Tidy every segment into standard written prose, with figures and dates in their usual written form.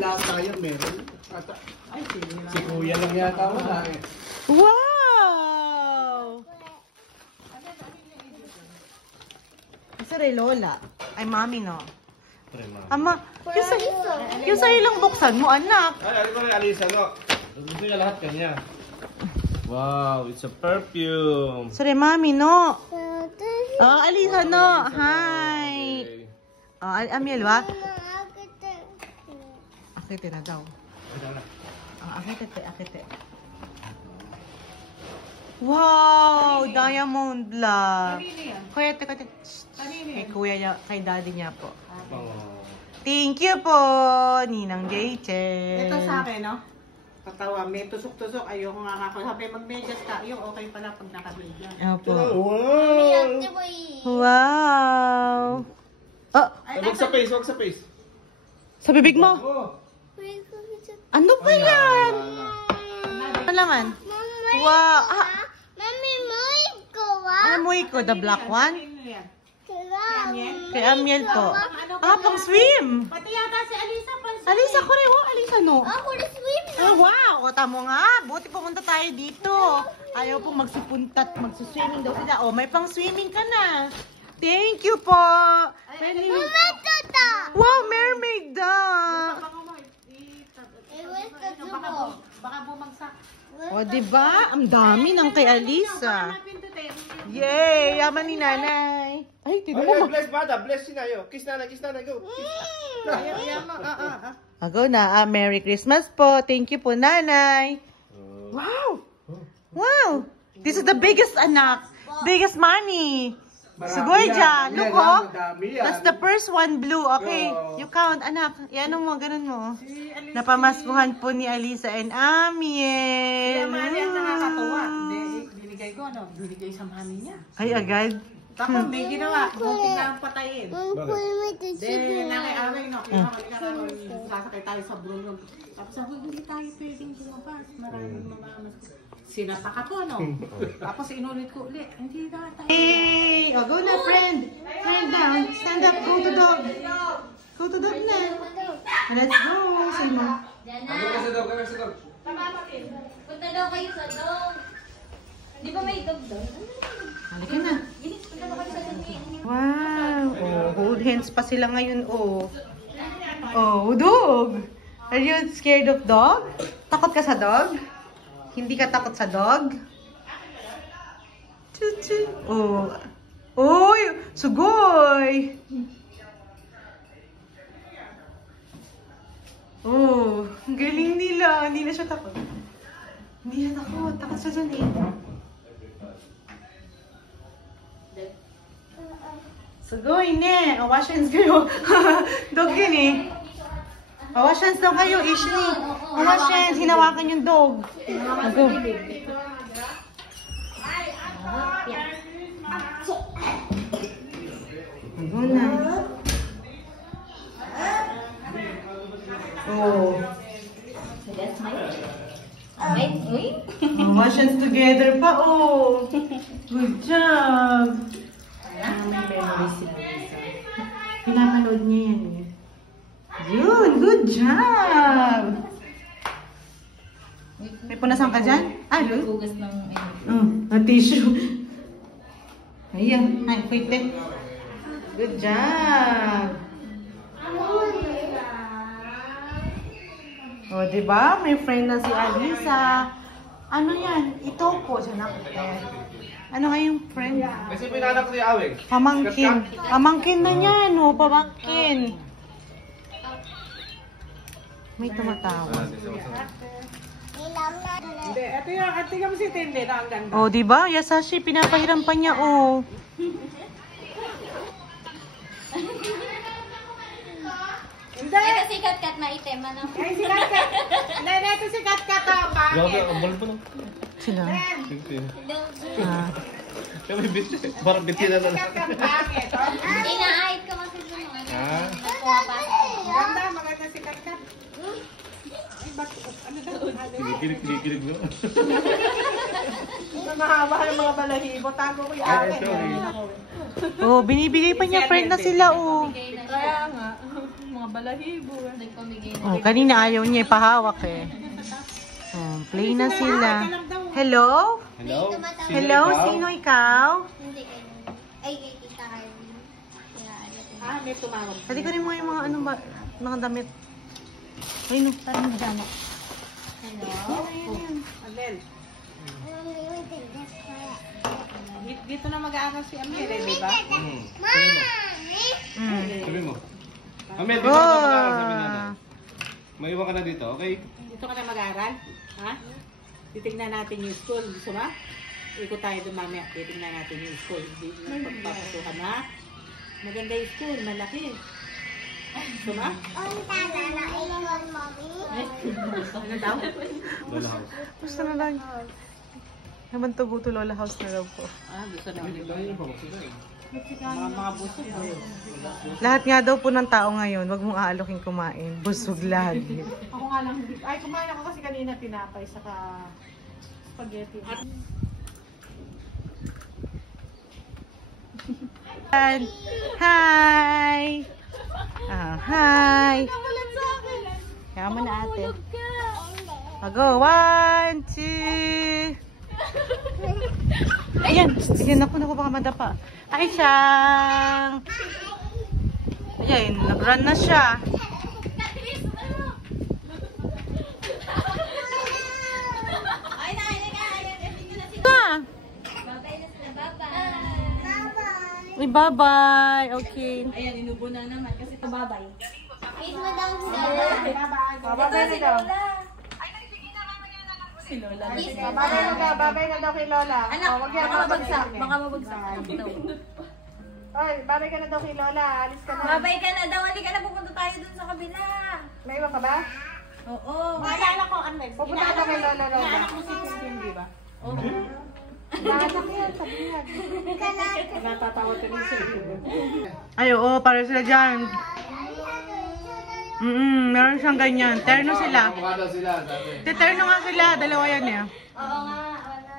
Lahat tayo meron. Si Kuya lang yata wala eh. Wow! Isa rin lola. Ay, mami, no? Ama, yung sa'yo lang buksan mo, anak. Ay, ano ba rin Alisa, no? Gusto niya lahat kanya. Wow, it's a perfume. Sorry, mami, no? Oh, Alisa, no? Hi. Oh, Amiel, ba? Akite na daw. Akite. Wow, diamond lang. Kuya, teka. Kay kuya niya, kay daddy niya po. Thank you po, Ninang Jaychen. Ito sa akin, no? Katawa, may tusok-tusok. Ayoko nga ako. Sabi, mag-medyas ka. Yung okay pala pag naka-medyas. Opo. Wow! Wow. Oh, Wag sa face, wag sa face. sa bibig mo. Ano ba yan? Ano laman? Wow. Ano mo iko? The black one? Kay Amiel po. Pang swim. Pati yata si Alisa pa. Alisa ko rin. Oh, Alisa no. Oh, wow. Kota mo nga. Buti pumunta tayo dito. Ayaw pong magsipuntat, magsiswimming daw sila. Oh, may pang swimming ka na. Thank you po. Wow, mermaid daw. Baka bumagsak. O, diba? Ang dami ng kay Alisa. Yay! Yaman ni nanay. Ay, tinan mo. Bless bada, bless si Nayo. Kiss nanay, go. Go na. Merry Christmas po. Thank you po, nanay. Wow! Wow! This is the biggest anak. Biggest money. Sugoy dyan. Look, oh. That's the first one blue. Okay. You count, anak. Yan mo, ganun mo. Napamaskuhan po ni Alisa and Amiel. Yung mami ang nakakatawa. Binigay ko, ano? Binigay sa mami niya. Ay, agad. Tapos may ginawa. Bunting na ang patayin. Then, nakiaway, no? Sasakay tayo sa Bruno. Tapos sabi, hindi tayo pwedeng lumabas. Maraming mamamas. Sinatak ako, no? Tapos inulit ko ulit. Hindi na tayo. Hey! Oh, go na, friend. Stand down. Stand up. Go to dog. Go to dog na. Let's go. Saan mo? Kami sa dog. Punta daw kayo sa dog. Di ba may dog doon? Halika na. Punta daw kayo sa dog. Wow. Oh, hold hands pa sila ngayon, oh. Oh, dog. Are you scared of dog? Takot ka sa dog? Hindi ka takot sa dog? Chuchu. Oh. Oy, sugoy. Oh, ang galing nila. Hindi na siya takot. Hindi na takot. Takot siya dyan eh. Sugoy, ne. O, wash hands kayo. Dog yun eh. O, wash hands daw kayo, Ashley. O, wash hands. Hinawakan yung dog. Go. Go na. Oh. So that's my wait, wait. Oh, wash hands together pa, oh. Good job. May memories si Alisa. Pinapanood niya yan eh. Yun, good job. May punasan ka dyan? Ah, good. Hugas ng Tissue. Ayan. Ay, wait lang. Good job. O, diba? May friend na si Alisa. Ano yan? Ito po. Ano nga yung friend? Kasi pinanak ni Aweng. Pamangkin. Pamangkin na niya, no? Pamangkin. May tumatawa. Hindi, ito yung, tingnan mo si Tinde na ang ganda. O, diba? Yasashi, pinapahiram pa niya, oh. Hindi! Ito si Kat-Kat na item, ano? Ay, si Kat-Kat. Hindi, ito si Kat-Kat ang pangit. Ang bal pa no? Sila. Ah. Kami biti. Parang biti na lang. Si Kat-Kat pangit. Inaayit ka kasi sa mga Ah? Ganda, maganda si Kat-Kat. Ay, ano daw? Kilig no? Sa mahaba ng mga balahibo, tago ko yung akin. sorry. Oh, binibigay pa niya friend na sila, oh. Kaya nga, mga balahibo. Nagpamigay na. Oh, kanina ayaw niya ipahawak eh. Oh, play na sila. Hello? Hello? Hello? Sino ikaw? Hindi kayo. Ay, kay Tita Harvey. Kaya, Ah, may tumawag. Pwede ko rin mo yung mga ano ba, mga damit. Ay, no, parang magdano. Hello? Adel. Dito na mag-aaral si Amel, di ba? Sabi mo. Amel, dito ka na mag-aaral, sabi nanay. Maiwan ka na dito, okay? Dito ka na mag-aaral? Ha? Titignan natin yung school. Gusto ba? Ikot tayo doon mamaya. Titignan natin yung school. Hindi na pagpapasukan ha? Maganda yung school. Malaki. Gusto ba? Ano daw? Lola House. Gusto na lang. Naman to go to Lola House na daw po. Ah, gusto na. Dahil pa magsila eh. Mga busog. Lahat nga daw po ng tao ngayon, wag mong aalokin kumain. Busog lagi. Ako nga lang. Ay, kumain ako kasi kanina tinapay saka spaghetti. Hi! Ah, hi! Kaya mo na ate. Go, 1, 2. Ayan, sige na po baka madapa. Hi, Siyang! Ayan, nag-run na siya. Ay, nakainig ka. Hindi na sila. Ah! Babay na sila. Bye-bye. Uy, bye-bye. Okay. Ayan, inubo na naman kasi ito babay. Kiss mo daw si Babay na daw. Kiss mo Babay na daw kay Lola. Anak, Oh, wag yan, baka mabagsak. babay. Baka mabagsak. Oy, babay ka na daw kay Lola. Alis ka na. Babay ka na daw. Halika na, pupunta tayo dun sa kabila. May iwan ka ba? Oo. Maalala ko, Anel. Pupunta ka daw kay Lola Lola. Inaanak mo si Tintin, di ba? Oo. Inaanak yan, sabihan. Natatawad ka rin sila. Ay, oo, para sila dyan. Meron siyang ganyan. Terno sila. Mukha daw sila, sabi. Terno nga sila. Dalawa yan eh. Oo nga. Wala.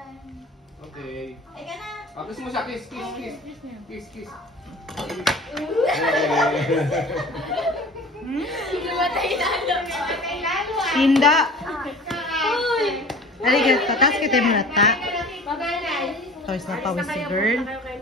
Okay. Ay ka na. Kiss mo siya, kiss, kiss, kiss. Kiss, kiss. Lumatay lalo. Lumatay lalo. Hinda. Uy. Ay, tatas kita mo na ta. Babay na. Tapos na pawis si girl. Kayo kay